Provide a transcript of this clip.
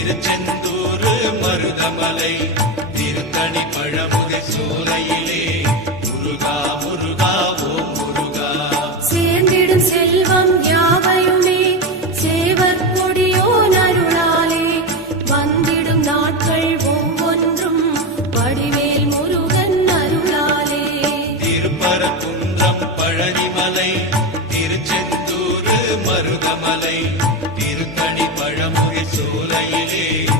திருச்செந்தூர் மருதமலை திருத்தணி பழமுகை சோலையிலே முருகா முருகா ஓம் முருகா. சேர்ந்திடும் செல்வம் யாவையுமே சேவர் கொடியோன் அருளாலே வந்திடும் நாட்கள் ஒவ்வொன்றும் வடிவேல் முருகன் அருளாலே. திருப்பரங்குன்றம் பழனிமலை திருச்செந்தூர் மருதமலை திருத்தணி பழமுகை சோலையிலே